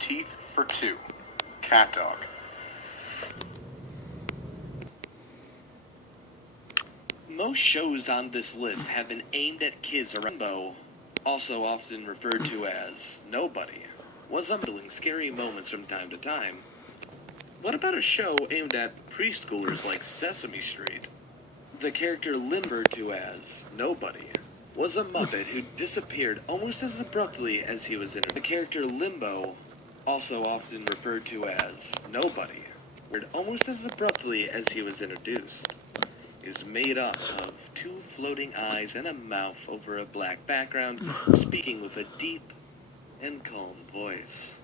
Teeth for Two. Cat Dog. Most shows on this list have been aimed at kids around. Limbo, also often referred to as Nobody, was unveiling scary moments from time to time. What about a show aimed at preschoolers like Sesame Street? The character Limbo, referred to as Nobody, was a Muppet who disappeared almost as abruptly as he was introduced. The character Limbo, also often referred to as Nobody, disappeared almost as abruptly as he was introduced. Is made up of two floating eyes and a mouth over a black background, speaking with a deep and calm voice.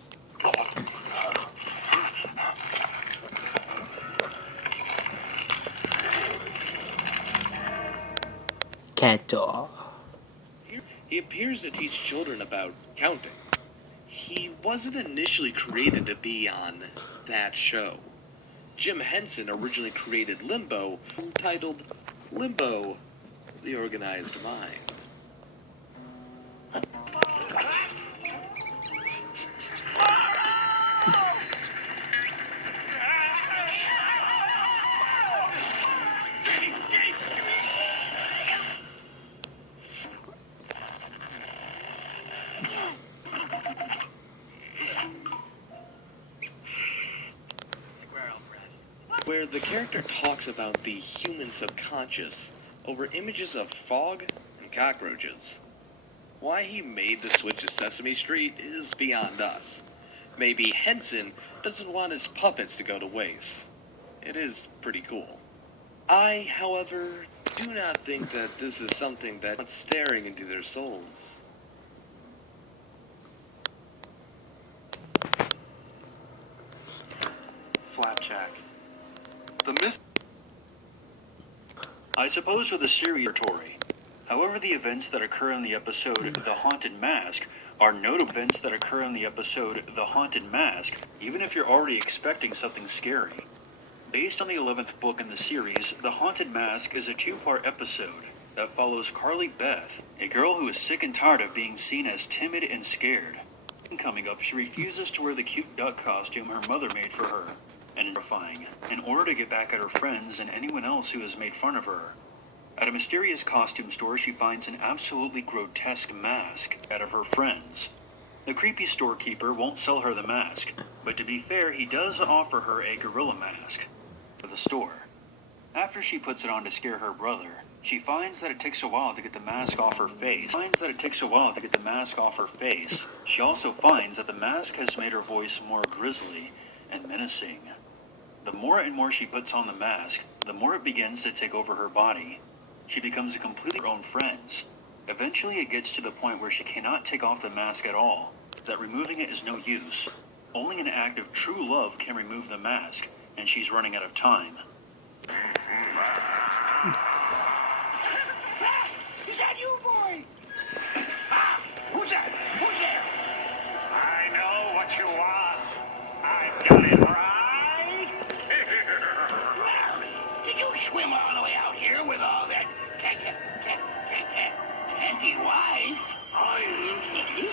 Cat Dog. He appears to teach children about counting. He wasn't initially created to be on that show. Jim Henson originally created Limbo, titled Limbo, the Organized Mind. Where the character talks about the human subconscious over images of fog and cockroaches. Why he made the switch to Sesame Street is beyond us. Maybe Henson doesn't want his puppets to go to waste. It is pretty cool. I, however, do not think that this is something that's staring into their souls. Flapjack. The myth. I suppose with the series territory. However, the events that occur in the episode The Haunted Mask are notable events that occur in the episode The Haunted Mask, even if you're already expecting something scary. Based on the 11th book in the series, The Haunted Mask is a 2-part episode that follows Carly Beth, a girl who is sick and tired of being seen as timid and scared. Coming up, she refuses to wear the cute duck costume her mother made for her, and is terrifying, in order to get back at her friends and anyone else who has made fun of her. At a mysterious costume store, she finds an absolutely grotesque mask out of her friends. The creepy storekeeper won't sell her the mask, but to be fair, he does offer her a gorilla mask for the store. After she puts it on to scare her brother, she finds that it takes a while to get the mask off her face. She also finds that the mask has made her voice more grisly and menacing. The more and more she puts on the mask, the more it begins to take over her body. She becomes a completely her own friends. Eventually it gets to the point where she cannot take off the mask at all, that removing it is no use. Only an act of true love can remove the mask, and she's running out of time. Is that you, boy? Who's that? Who's there? I know what you want. I've done it right. Did you swim all the way out here with all that candy wife? I'm candy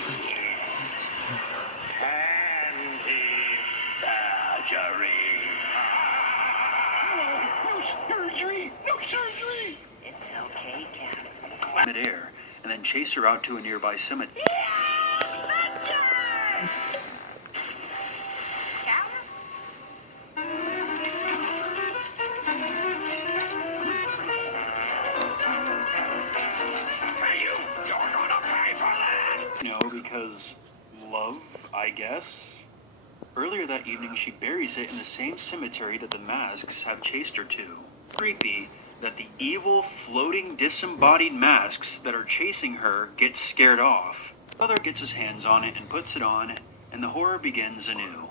surgery. No surgery. It's okay, Cap. Mid-air, and then chase her out to a nearby cemetery. Because love, I guess. Earlier that evening, she buries it in the same cemetery that the masks have chased her to. Creepy that the evil, floating, disembodied masks that are chasing her get scared off. Father gets his hands on it and puts it on, and the horror begins anew.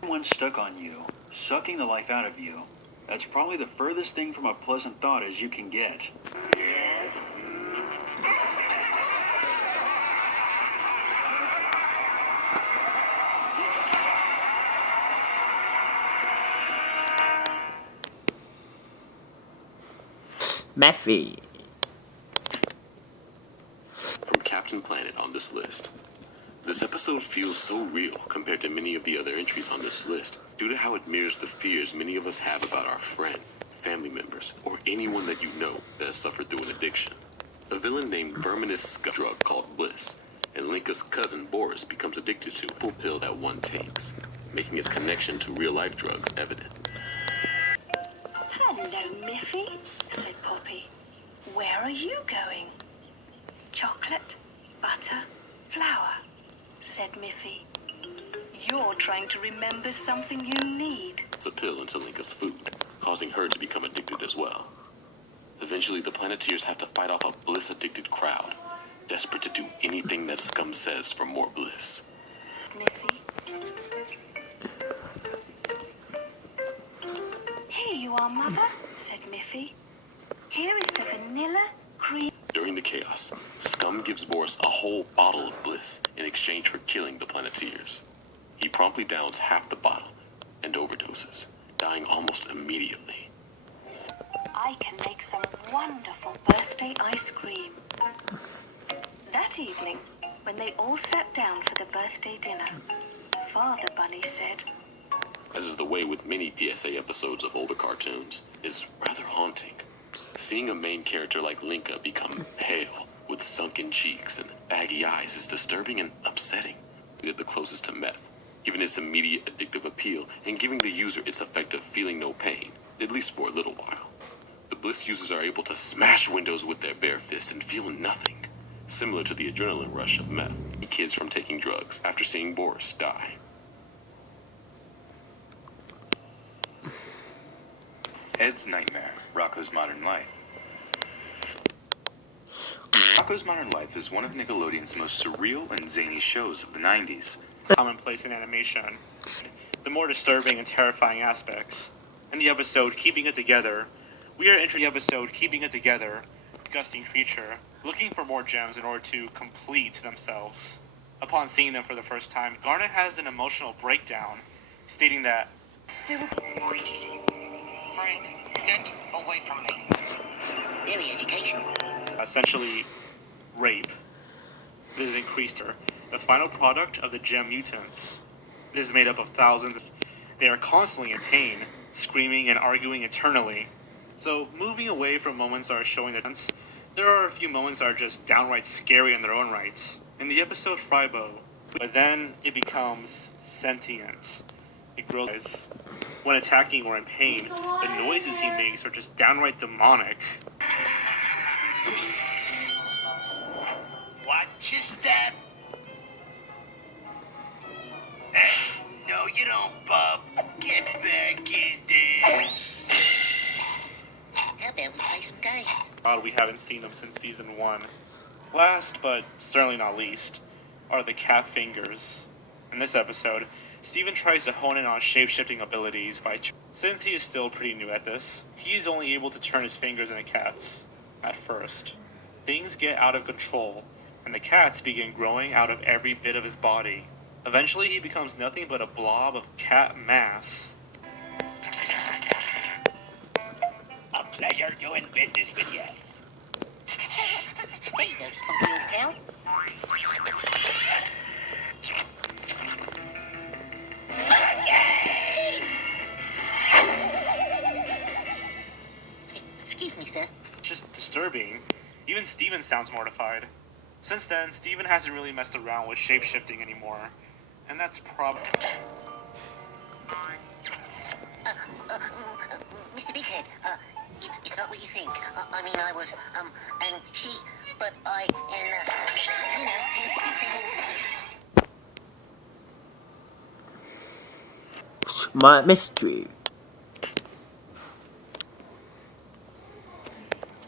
Someone stuck on you, sucking the life out of you. That's probably the furthest thing from a pleasant thought as you can get. Yes. Murphy. From Captain Planet on this list. The This episode feels so real compared to many of the other entries on this list due to how it mirrors the fears many of us have about our friend, family members, or anyone that you know that has suffered through an addiction. A villain named Verminous drug called Bliss, and Linka's cousin Boris becomes addicted to a pill that one takes, making his connection to real-life drugs evident. Hello, Miffy, said Poppy. Where are you going? Chocolate, butter, flour, said Miffy. You're trying to remember something you need. It's a pill into Linka's food, causing her to become addicted as well. Eventually, the Planeteers have to fight off a bliss-addicted crowd, desperate to do anything that Scum says for more bliss. Miffy. Here you are, Mother, said Miffy. Here is the vanilla cream. During the chaos, Scum gives Boris a whole bottle of bliss in exchange for killing the Planeteers. He promptly downs half the bottle and overdoses, dying almost immediately. I can make some wonderful birthday ice cream. That evening, when they all sat down for the birthday dinner, Father Bunny said, As is the way with many PSA episodes of older cartoons, is rather haunting. Seeing a main character like Linka become pale, with sunken cheeks and baggy eyes is disturbing and upsetting. It is the closest to meth, giving its immediate addictive appeal and giving the user its effect of feeling no pain, at least for a little while. The Bliss users are able to smash windows with their bare fists and feel nothing, similar to the adrenaline rush of meth, kids from taking drugs after seeing Boris die. Ed's Nightmare, Rocko's Modern Life. Rocko's Modern Life is one of Nickelodeon's most surreal and zany shows of the 90s. Commonplace in animation. The more disturbing and terrifying aspects. In the episode Keeping It Together, we are entering the episode Keeping It Together, disgusting creature, looking for more gems in order to complete themselves. Upon seeing them for the first time, Garnet has an emotional breakdown, stating that Frank, get away from me. very educational. essentially rape. This has increased her. The final product of the gem mutants. This is made up of thousands. They are constantly in pain, screaming and arguing eternally. So moving away from moments that are showing the dance, there are a few moments that are just downright scary in their own rights. In the episode Fribo, but then it becomes sentient. It grows. When attacking or in pain, the noises he makes are just downright demonic. Watch your step. Hey, no you don't, bub. Get back in there. How about we play some games? Odd we haven't seen them since season 1. Last, but certainly not least, are the cat fingers. In this episode, Steven tries to hone in on shape-shifting abilities since he is still pretty new at this, he is only able to turn his fingers into cats, at first. Things get out of control, and the cats begin growing out of every bit of his body. Eventually, he becomes nothing but a blob of cat mass. A pleasure doing business with you. Hey, those funky old pal. Excuse me, sir. Just disturbing. Even Steven sounds mortified. Since then, Steven hasn't really messed around with shape-shifting anymore. And that's Mr. Bighead, it's not what you think. I mean, I was, and she, but I, and, My mystery.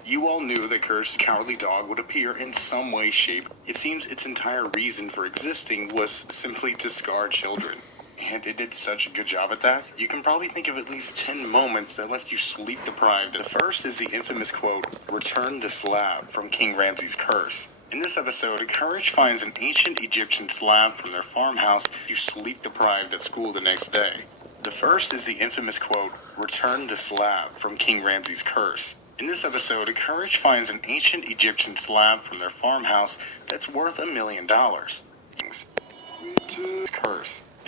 You all knew that Courage the Cowardly Dog would appear in some way, shape. It seems its entire reason for existing was simply to scar children. And it did such a good job at that. You can probably think of at least 10 moments that left you sleep deprived. The first is the infamous quote, "Return the slab," from King Ramses' curse. In this episode, Courage finds an ancient Egyptian slab from their farmhouse you sleep deprived at school the next day. The first is the infamous quote, "Return the slab," from King Ramses' curse. In this episode, Courage finds an ancient Egyptian slab from their farmhouse that's worth $1 million.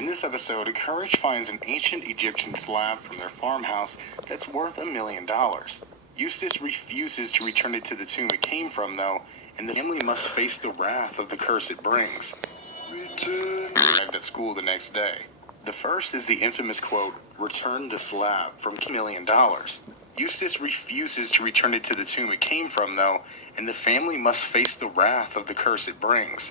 In this episode, Courage finds an ancient Egyptian slab from their farmhouse that's worth $1 million. Eustace refuses to return it to the tomb it came from, though, and the family must face the wrath of the curse it brings. Arrived at school the next day. The first is the infamous quote, "Return the slab" from $1 million. Eustace refuses to return it to the tomb it came from, though, and the family must face the wrath of the curse it brings.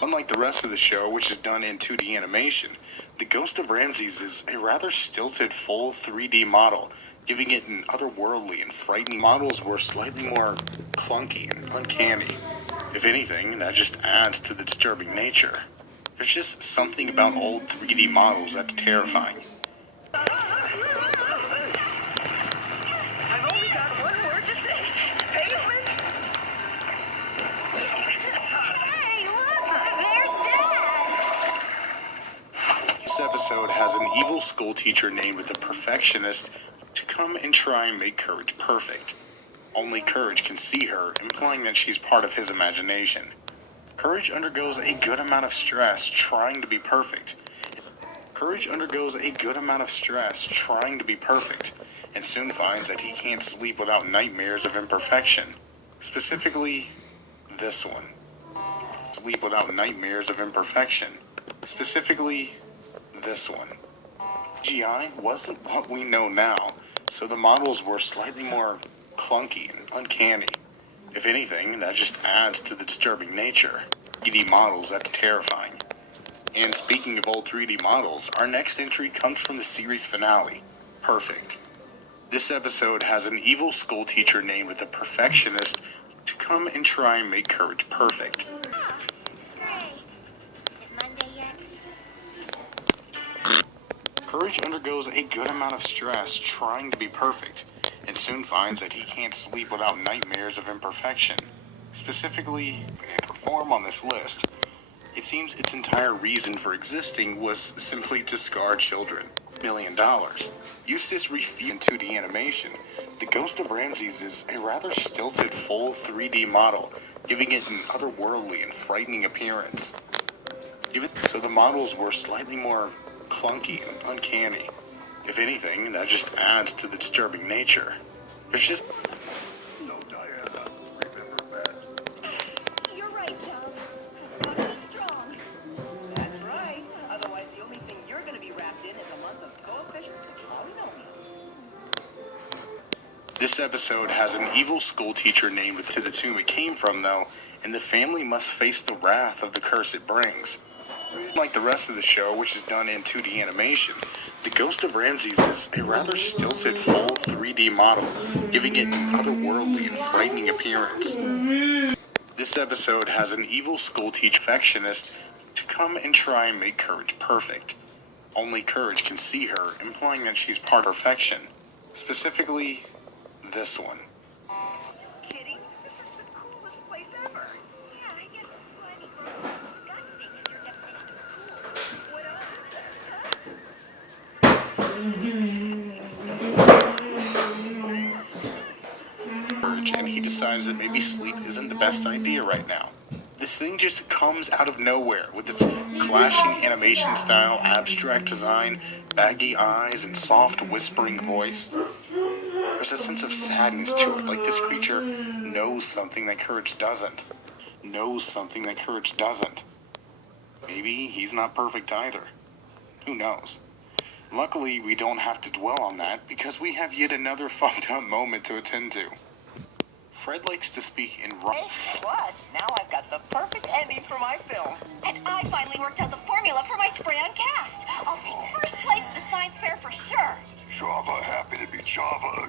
Unlike the rest of the show, which is done in 2D animation, the Ghost of Ramses is a rather stilted full 3D model, giving it an otherworldly and frightening. Models were slightly more clunky and uncanny. If anything, that just adds to the disturbing nature. There's just something about old 3D models that's terrifying. I've only got one word to say. Pavement. Hey, look! There's Dad! This episode has an evil school teacher named the Perfectionist to come and try and make Courage perfect. Only Courage can see her, implying that she's part of his imagination. Courage undergoes a good amount of stress trying to be perfect. And soon finds that he can't sleep without nightmares of imperfection. Specifically, this one. CGI wasn't what we know now, so the models were slightly more clunky and uncanny. If anything, that just adds to the disturbing nature. 3D models, that's terrifying. And speaking of old 3D models, our next entry comes from the series finale, Perfect. This episode has an evil school teacher named the Perfectionist to come and try and make Courage perfect. Great. Is it Monday yet? Courage undergoes a good amount of stress trying to be perfect, and soon finds that he can't sleep without nightmares of imperfection. Specifically, and perform on this list, it seems its entire reason for existing was simply to scar children. $1 million. Eustace refused in 2D animation. The Ghost of Ramses is a rather stilted full 3D model, giving it an otherworldly and frightening appearance. So the models were slightly more clunky and uncanny. If anything, that just adds to the disturbing nature. There's just... No, Diana. Remember that. You're right, John. Gotta be strong. That's right. Otherwise, the only thing you're going to be wrapped in is a month of coefficients and polynomials. This episode has an evil school teacher named to the tomb it came from, though, and the family must face the wrath of the curse it brings. Like the rest of the show, which is done in 2D animation, the Ghost of Ramses is a rather stilted full 3D model, giving it an otherworldly and frightening appearance. This episode has an evil school teacher perfectionist to come and try and make Courage perfect. Only Courage can see her, implying that she's part of perfection. Specifically, this one. Kidding? This is the coolest place ever. Yeah, I guess a slimy, gross, disgusting is your definition of cool. What else is there, Courage, and he decides that maybe sleep isn't the best idea right now. This thing just comes out of nowhere with its clashing animation style, abstract design, baggy eyes, and soft whispering voice. There's a sense of sadness to it, like this creature knows something that Courage doesn't. Maybe he's not perfect either. Who knows? Luckily, we don't have to dwell on that because we have yet another fucked up moment to attend to. Fred likes to speak in Plus, now I've got the perfect ending for my film. And I finally worked out the formula for my spray-on cast. I'll take first place at the science fair for sure. Java happy to be Java